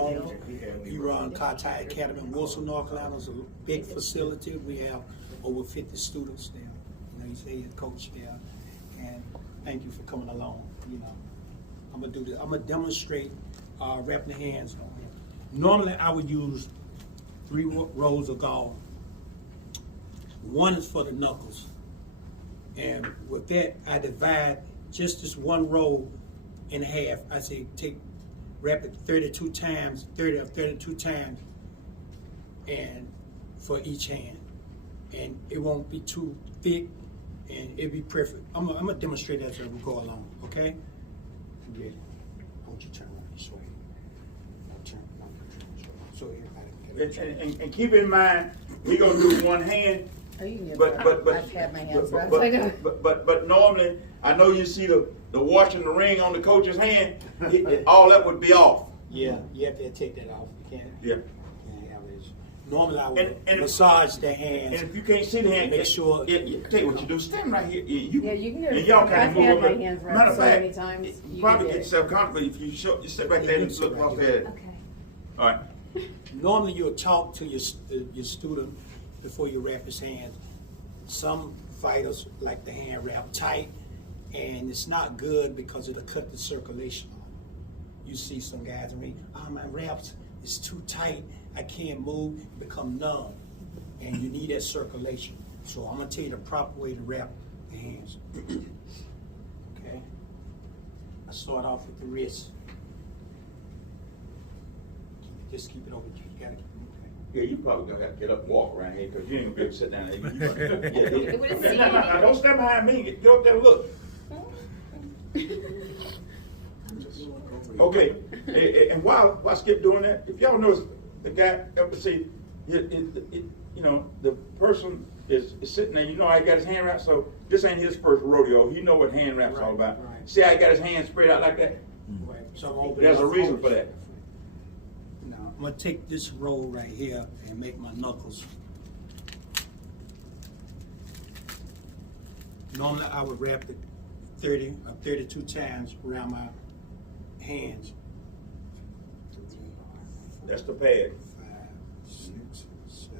We run Carti Academy in Wilson, North Carolina. It's a big facility. We have over 50 students there. You know, he's the head coach there. And thank you for coming along. You know, I'm gonna do this. I'm gonna demonstrate wrapping the hands on him. Normally, I would use 3 rows of gauze. One is for the knuckles, and with that, I divide just this 1 row in half. I say wrap it 32 times, 30 or 32 times, and for each hand. And it won't be too thick, and it'll be perfect. I'm gonna demonstrate that as we go along, okay? You ready? I want you to turn around this way. So everybody can And keep in mind, we're gonna do one hand. I've had my hands wrapped. But normally, I know you see the washing the ring on the coach's hand, all that would be off. Yeah, you have to take that off. You can't. Yeah. Normally, I would massage their hands. And if you can't see the hand, make sure. Take what you do. Stand right here. You can get and y'all I've move had over. my hands wrapped Matter of so fact, many times. you probably get yourself comfortable if you sit right there and look across there. Okay. All right. Normally, you'll talk to your student before you wrap his hands. Some fighters like the hand wrap tight, and it's not good because it'll cut the circulation off. You see some guys, my wraps is too tight, I can't move, become numb, and you need that circulation. So I'm gonna tell you the proper way to wrap the hands. Okay, I start off with the wrist. Just keep it over. You gotta keep it. Yeah, you probably gonna have to get up and walk around here because you ain't gonna be able to sit down there. Now, don't stand behind me. Get up there and look. Okay, and while Skip doing that, if y'all notice, the guy ever see, you know, the person is sitting there. You know, I got his hand wrapped, so this ain't his first rodeo. He know what hand wraps all about. Right. See how he got his hand spread out like that? Right. So there's a reason for that. Now, I'm gonna take this roll right here and make my knuckles. Normally, I would wrap it 30 or 32 times around my hands. That's the pad. 5, 6, 7,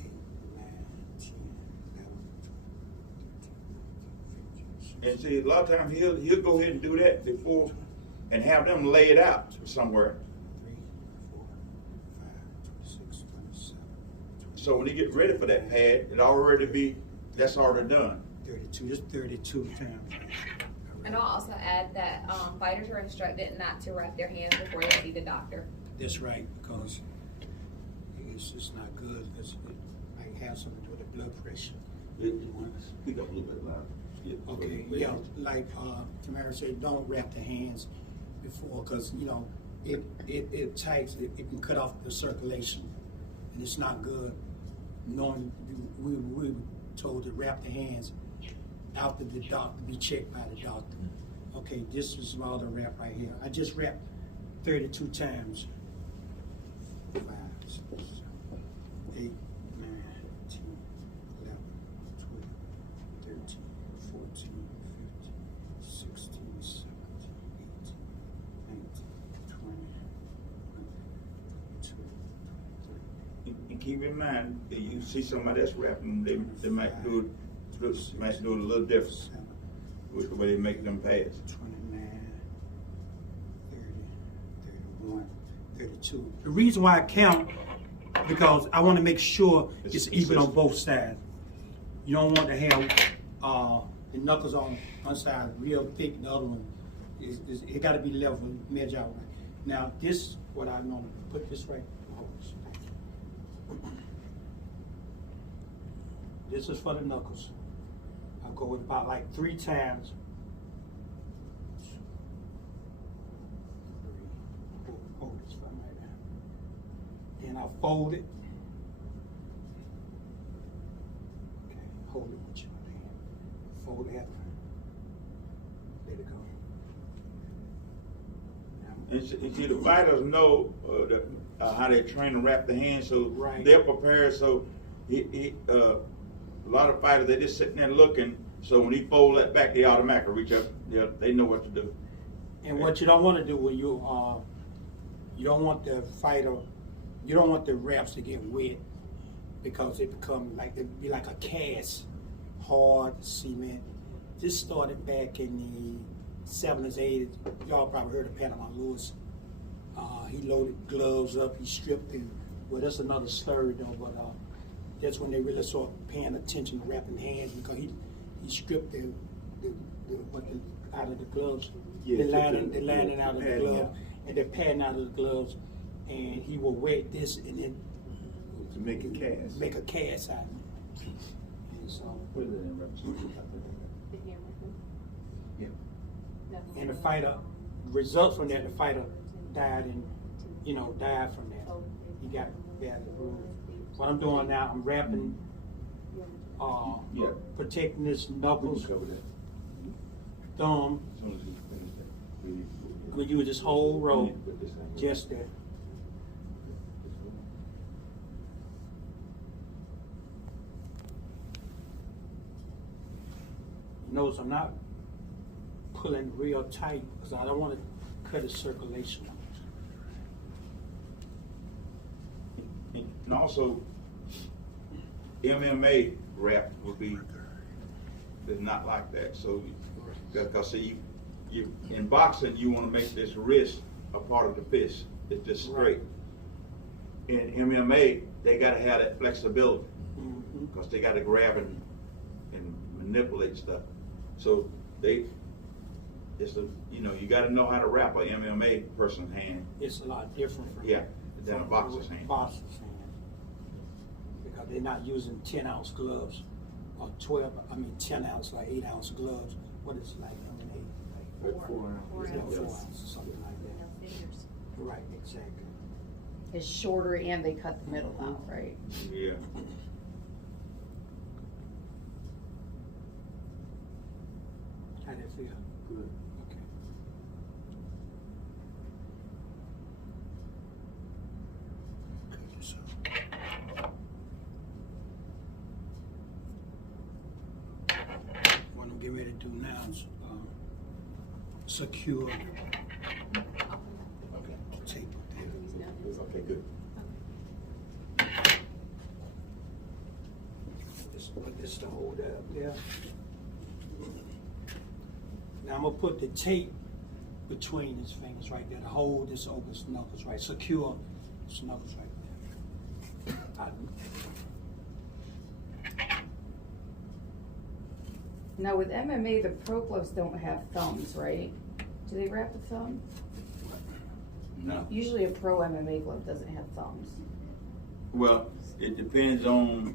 8, 9, 10, 11, 12, 13, 14, 15, 16. And see, a lot of times he'll go ahead and do that before and have them lay it out somewhere. 3, 4, 5, 26, 27. So when he get ready for that pad, that's already done. 32, just 32 times. And I'll also add that fighters are instructed not to wrap their hands before they see the doctor. That's right, because it's just not good. Because it might have something to do with the blood pressure. Speak up a little bit louder. Okay, yeah, like Tamara said, don't wrap the hands before, because you know it tights. It can cut off the circulation, and it's not good. Normally, we were told to wrap the hands after the doctor, be checked by the doctor. Okay, this is all the wrap right here. I just wrapped 32 times. 5, 6, 7, 8, 9, 10, 11, 12, 13, 14, 15, 16, 17, 18, 19, 20, 22, And keep in mind, if you see somebody that's rapping, they might do it a little different with the way they make them pass. 29, 30, 31, 32. The reason why I count, because I want to make sure it's even on both sides. You don't want to have the knuckles on one side real thick, the other one it got to be level, measure out right. Now this, what I normally put this right. This is for the knuckles. I'll go with about like 3 times. 3, 4, hold this one right now. Then I'll fold it. Okay, hold it with your hand. Fold that. Let it go. And see, the fighters know how they train to wrap the hands, so they're prepared. So a lot of fighters, they're just sitting there looking, so when he fold that back, they automatically reach up. They know what to do. And what you don't want to do when you You don't want the fighter, you don't want the wraps to get wet because it become like, it'd be like a cast, hard cement. This started back in the 70s, 80s. Y'all probably heard of Panama Lewis. He loaded gloves up, he stripped them. Well, that's another story though, but that's when they really started paying attention to wrapping hands because he stripped out of the gloves, the lining out of the glove, and the padding out of the gloves, and he will wet this and then to make a cast. Make a cast out of it. And so, and the fighter, results from that, the fighter died from that. He got badly bruised. What I'm doing now, I'm wrapping, protecting his knuckles, thumb. We use this whole row, just that. Notice I'm not pulling real tight because I don't want to cut his circulation. And also, MMA wrap would be not like that. So, because see, you in boxing, you want to make this wrist a part of the fist. It's just straight. In MMA, they got to have that flexibility because they got to grab and manipulate stuff. So you got to know how to wrap an MMA person's hand. It's a lot different from than a boxer's hand. Because they're not using 10-ounce gloves or 10-ounce, like 8-ounce gloves. What is it like? Like 4 ounces. 4 ounces, something like that. Right, exactly. It's shorter and they cut the middle out, right? Yeah. How did it feel? Good. Okay. So, what I'm getting ready to do now is secure tape up there. Okay, good. Just put this to hold that up there. Now I'm gonna put the tape between his fingers right there to hold this over his knuckles, right? Secure his knuckles right there. Now with MMA, the pro gloves don't have thumbs, right? Do they wrap the thumb? No. Usually a pro MMA glove doesn't have thumbs. Well, it depends on.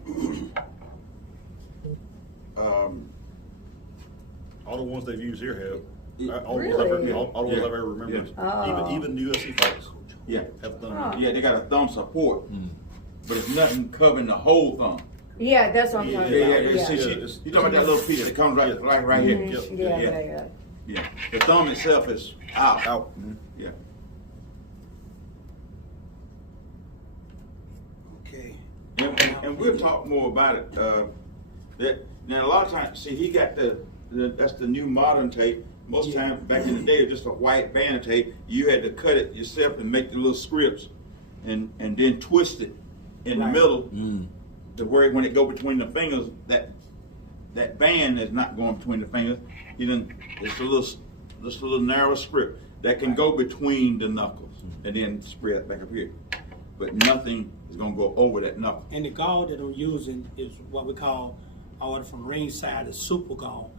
All the ones they've used here have. All the Really? ones I've ever remembered. Yeah. Even the UFC fights Yeah. have done. Oh. Yeah, they got a thumb support, but it's nothing covering the whole thumb. Yeah, that's what I'm talking Yeah, about. yeah. See, you talking about that little piece that comes right here. Mhm. Yeah. Yeah. The thumb itself is out. Out. Yeah. Okay. And we'll talk more about it. That now a lot of times, see, he got that's the new modern tape. Most times back in the day, it was just a white band tape. You had to cut it yourself and make the little scripts, and then twist it in the middle to where when it go between the fingers, that band is not going between the fingers. It's a little narrow script that can go between the knuckles and then spread back up here. But nothing is gonna go over that knuckle. And the gauze that I'm using is what we call, I ordered from Ringside, a super gauze.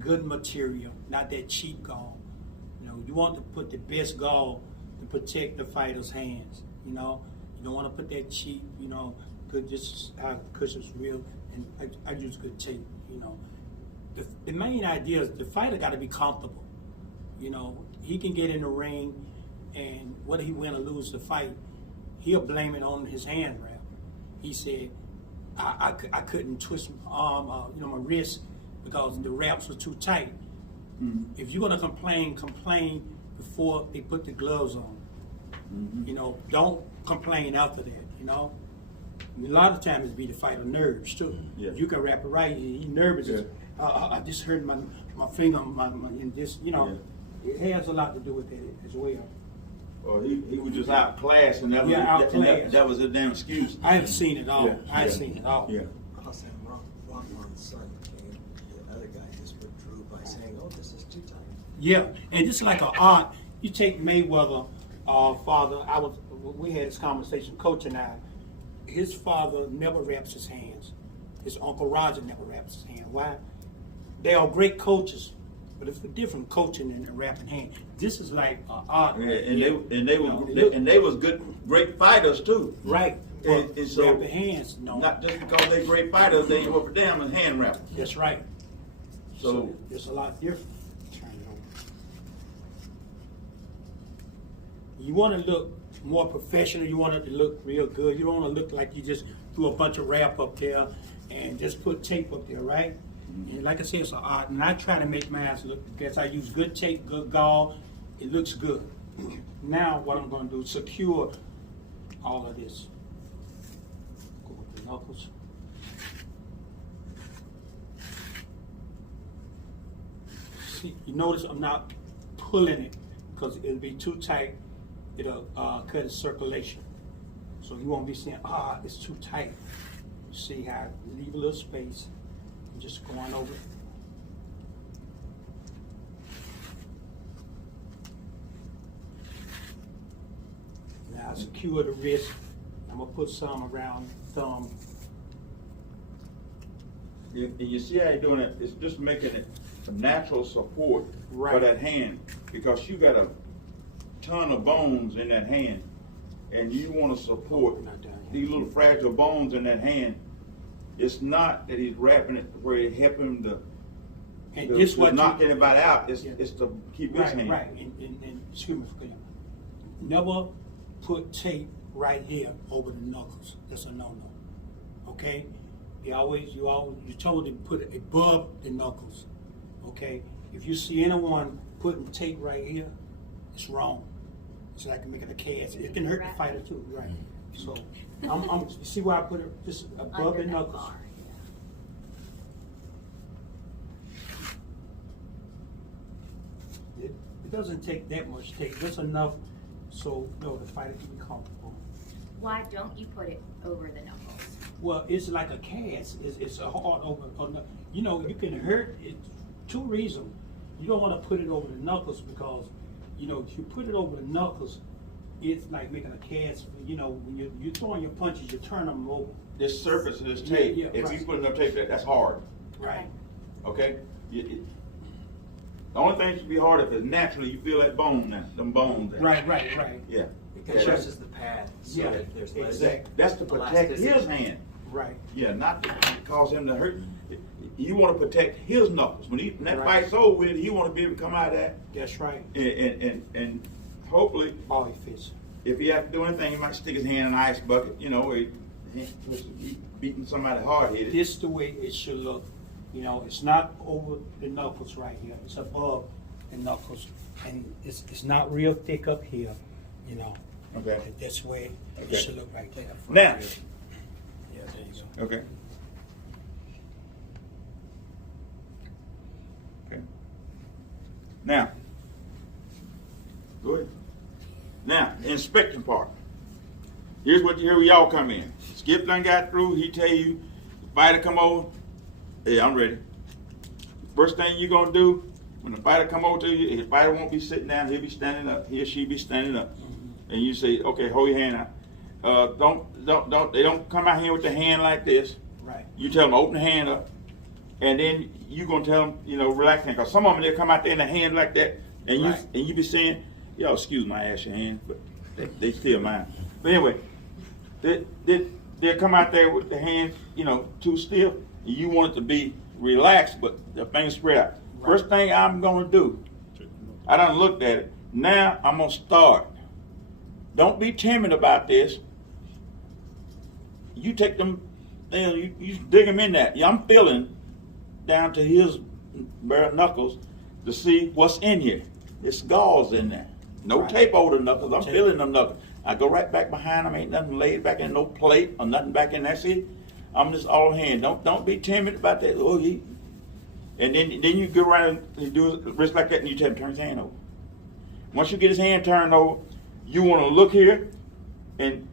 Good material, not that cheap gauze. You want to put the best gauze to protect the fighter's hands. You don't want to put that cheap, good, just how cushion's real. And I use good tape. The main idea is the fighter got to be comfortable. He can get in the ring, and whether he win or lose the fight, he'll blame it on his hand wrap. He said, I couldn't twist my arm, my wrist, because the wraps were too tight. If you're gonna complain before they put the gloves on. Don't complain after that. A lot of times it be the fighter nerves too. Yeah. You can wrap it right. He nervous. Yeah. I just hurt my finger, and this. It has a lot to do with that as well. or he was just out class and that was, Yeah, outclassed. that was a damn excuse. I haven't seen it all. Yeah, I haven't yeah, seen it all. Yeah. Hassan Rahman's son came, the other guy just withdrew by saying, oh, this is too tight. Yeah, and it's like an art. You take Mayweather, father. We had this conversation, Coach and I. His father never wraps his hands. His uncle Roger never wraps his hand. Why? They are great coaches, but it's a different coaching than a wrapping hand. This is like an art. Yeah, and they was good, great fighters too. Right. And so wrapping hands, no. not just because they great fighters, they were damn as hand rappers. That's right. So it's a lot different. Turn it over. You want to look more professional. You want it to look real good. You don't want to look like you just threw a bunch of wrap up there and just put tape up there, right? And like I said, it's an art, and I try to make mine look because I use good tape, good gauze. It looks good. Now, what I'm going to do is secure all of this. Go with the knuckles. See, you notice I'm not pulling it because it'll be too tight. It'll cut its circulation. So you won't be saying, it's too tight. See how I leave a little space. I'm just going over it. Now I secure the wrist. I'm gonna put some around the thumb. you see how you're doing it, it's just making it a natural support for Right. that hand, because you got a ton of bones in that hand, and you want to support Not down here. these little fragile bones in that hand. It's not that he's wrapping it where it help him And to this what knock you, anybody out. It's, Yeah. it's to keep his right, hand. right. And excuse me for cutting. Never put tape right here over the knuckles. That's a no-no. Okay? You told to put it above the knuckles. Okay? If you see anyone putting tape right here, it's wrong. It's like making a cast. It can hurt the fighter too, right? So, you see where I put it just above Under the that knuckles. bar, It doesn't take that much tape. Just enough so the fighter can be comfortable. Why don't you put it over the knuckles? Well, it's like a cast. It's a hard over. You can hurt it. Two reasons. You don't want to put it over the knuckles because, if you put it over the knuckles, it's like making a cast. When you're throwing your punches, you turn them over. This surface of this tape, Yeah, if right. you put enough tape there, that's hard. Right. Okay? The only thing that should be hard if it's naturally you feel that bone now, them bones. There. Right. Yeah. It Yeah, adjusts the pad so Yeah, that there's exactly. That's to protect his elasticity. hand. Right. Yeah, not to cause him to hurt. You want to protect his knuckles. When that Right. fight's over with, he want to be able to come out of that That's right. and hopefully, Body fits. if he has to do anything, he might stick his hand in an ice bucket. Where he beating somebody hard headed. This is the way it should look. It's not over the knuckles right here. It's above the knuckles, and it's not real thick up here. Okay. That's the way it Okay. should look right there. Now. Yeah, there you go. Okay. Okay. Now, go ahead. Now, the inspection part. Here we all come in. Skip done got through. He tell you, the fighter come over. Hey, I'm ready. First thing you gonna do when the fighter come over to you, the fighter won't be sitting down. He'll be standing up. He or she be standing up. And you say, okay, hold your hand out. They don't come out here with the hand like this. Right. You tell them open the hand up, and then you gonna tell them, relax hand. Cause some of them they come out there in the hand like that, and Right. you be saying, yo, excuse my ass, your hand, but they still mine. But anyway, they'll come out there with the hands, too stiff, and you want it to be relaxed, but the thing spread out. Right. First thing I'm gonna do, I done looked at it. Now I'm gonna start. Don't be timid about this. You take them, you dig them in that. Yeah, I'm feeling down to his bare knuckles to see what's in here. It's gauze in there. No Right. tape over the knuckles. I'm Tape. feeling them knuckles. I go right back behind them. Ain't nothing laid back in, no plate or nothing back in there. See, I'm just all hand. Don't be timid about that. And then you go around and do his wrist like that, and you tell him turn his hand over. Once you get his hand turned over, you want to look here, and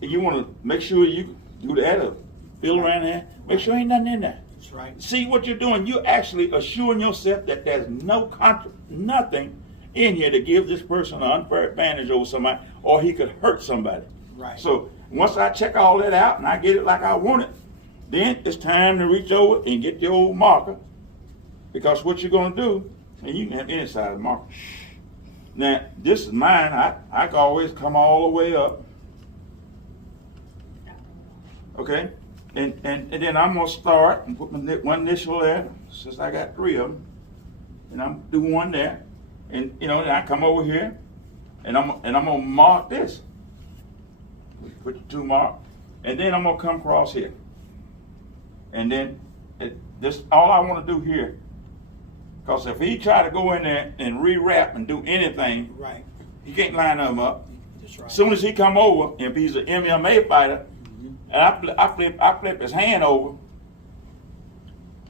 you want to make sure you do that, or feel around there, make sure ain't nothing in there. That's right. See what you're doing. You're actually assuring yourself that there's nothing in here to give this person an unfair advantage over somebody, or he could hurt somebody. Right. So once I check all that out and I get it like I want it, then it's time to reach over and get the old marker, because what you're going to do, and you can have any size marker. Now this is mine. I can always come all the way up. Okay, and then I'm gonna start and put one initial there, since I got 3 of them, and I'm do one there, and then I come over here, and I'm gonna mark this. Put the 2 mark, and then I'm gonna come across here, and then this all I want to do here, because if he try to go in there and rewrap and do anything, Right. he can't line them up. That's right. As soon as he come over, if he's an MMA fighter, and I flip his hand over,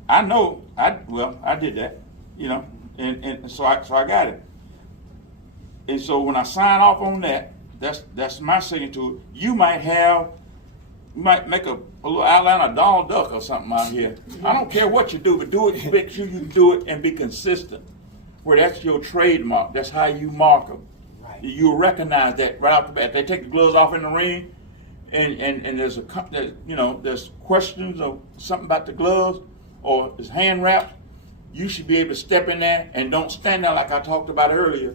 I know I did that, and so I got it. And so when I sign off on that, that's my signature. You might make a little outline of Donald Duck or something out here. I don't care what you do, but do it. Make sure you do it and be consistent. Where that's your trademark. That's how you mark them. Right. You recognize that right off the bat. They take the gloves off in the ring, and there's questions of something about the gloves or his hand wrapped. You should be able to step in there and don't stand there like I talked about earlier.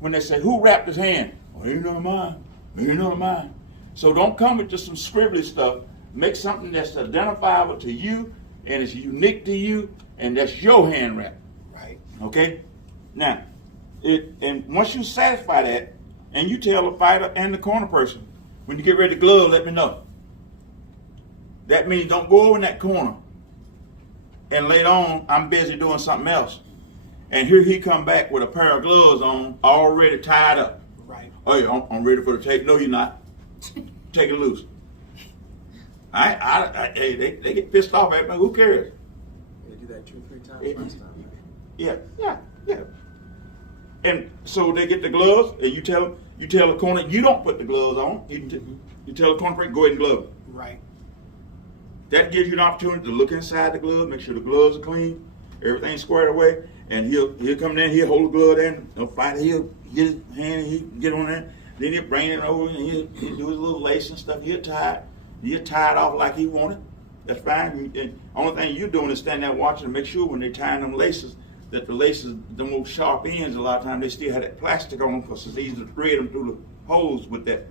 When they say, who wrapped his hand? Oh, ain't none of mine. Ain't none of mine. So don't come with just some scribbly stuff. Make something that's identifiable to you and is unique to you, and that's your hand wrap. Right. Okay? Now, and once you satisfy that, and you tell the fighter and the corner person, when you get ready to glove, let me know. That means don't go over in that corner, and later on, I'm busy doing something else. And here he come back with a pair of gloves on, already tied up. Right. Oh yeah, I'm ready for the tape. No, you're not. Take it loose. Hey, they get pissed off at me. Who cares? They do that 2 or 3 times last time. Yeah. And so they get the gloves, and you tell the corner, you don't put the gloves on. You tell the corner person, go ahead and glove it. Right. That gives you an opportunity to look inside the glove, make sure the gloves are clean, everything's squared away, and he'll come in, he'll hold the glove in, he'll get his hand, he'll get on there, then he'll bring it over, and he'll do his little lace and stuff, he'll tie it off like he wanted. That's fine. And only thing you're doing is standing there watching to make sure when they're tying them laces, that the laces, the most sharp ends, a lot of times they still have that plastic on them, because it's easy to thread them through the holes with that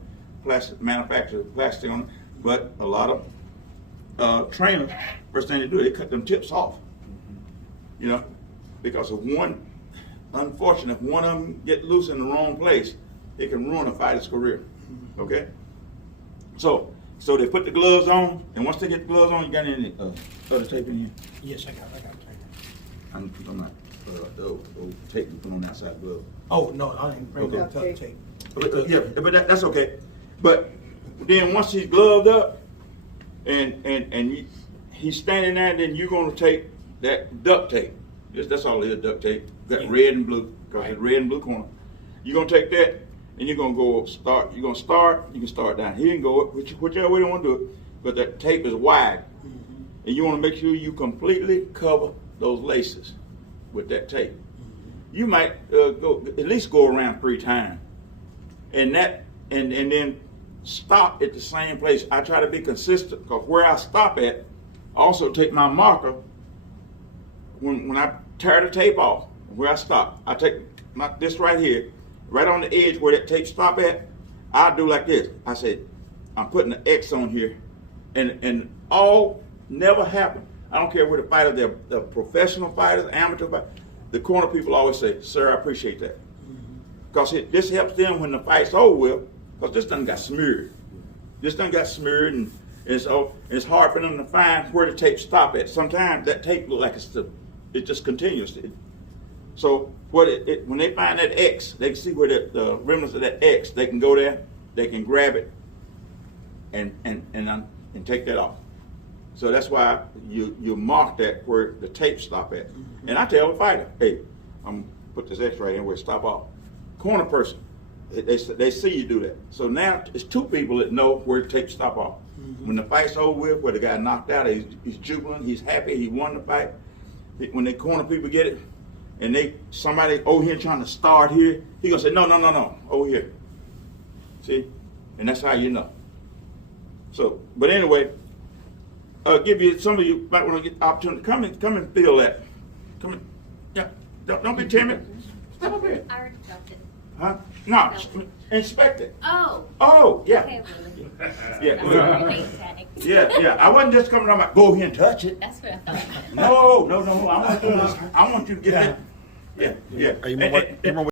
plastic, manufactured plastic on them. But a lot of trainers, first thing they do, they cut them tips off. Because of one, unfortunate, if one of them get loose in the wrong place, it can ruin a fighter's career. Okay? So they put the gloves on, and once they get the gloves on, you got any other tape in here? Yes, I got it. I'm putting my tape and put on the outside glove. Oh, no, I didn't bring that Okay. duct tape. But that's okay. But then once he's gloved up, and he's standing there, then you're going to take that duct tape. That's all it is, duct tape. Got red and blue, because it's red and blue corner. You're going to take that, and you're going to go start. You're going to start. You can start down here and go up, whichever way you want to do it. But that tape is wide, and you want to make sure you completely cover those laces with that tape. You might at least go around 3 times, and then stop at the same place. I try to be consistent, because where I stop at, I also take my marker. When I tear the tape off, where I stop, I take this right here, right on the edge where that tape stop at. I do like this. I say, I'm putting an X on here, and all never happen. I don't care where the fighters, they're professional fighters, amateur fighters. The corner people always say, sir, I appreciate that. Because this helps them when the fight's over with, because this done got smeared. And it's hard for them to find where the tape stop at. Sometimes that tape look like it just continues. So when they find that X, they can see where the remnants of that X, they can go there, they can grab it, and take that off. So that's why you mark that where the tape stop at. And I tell the fighter, hey, I'm put this X right in where it stop off. Corner person, They see you do that. So now it's two people that know where to take the stop off. When the fight's over with, where the guy knocked out, he's jubilant, he's happy, he won the fight. When the corner people get it, and somebody over here trying to start here, he gonna say, no, over here. See? And that's how you know. So, but anyway, give you, some of you might want to get the opportunity, come and feel that. Come in. Yeah, don't be timid. Step up here. I already felt it. Huh? No, inspect it. Oh. Oh, yeah. Okay, Yeah, well, face tag. yeah. I wasn't just coming on my, go here and touch it. That's what I thought. No. I want you to get it. Yeah. Hey, you remember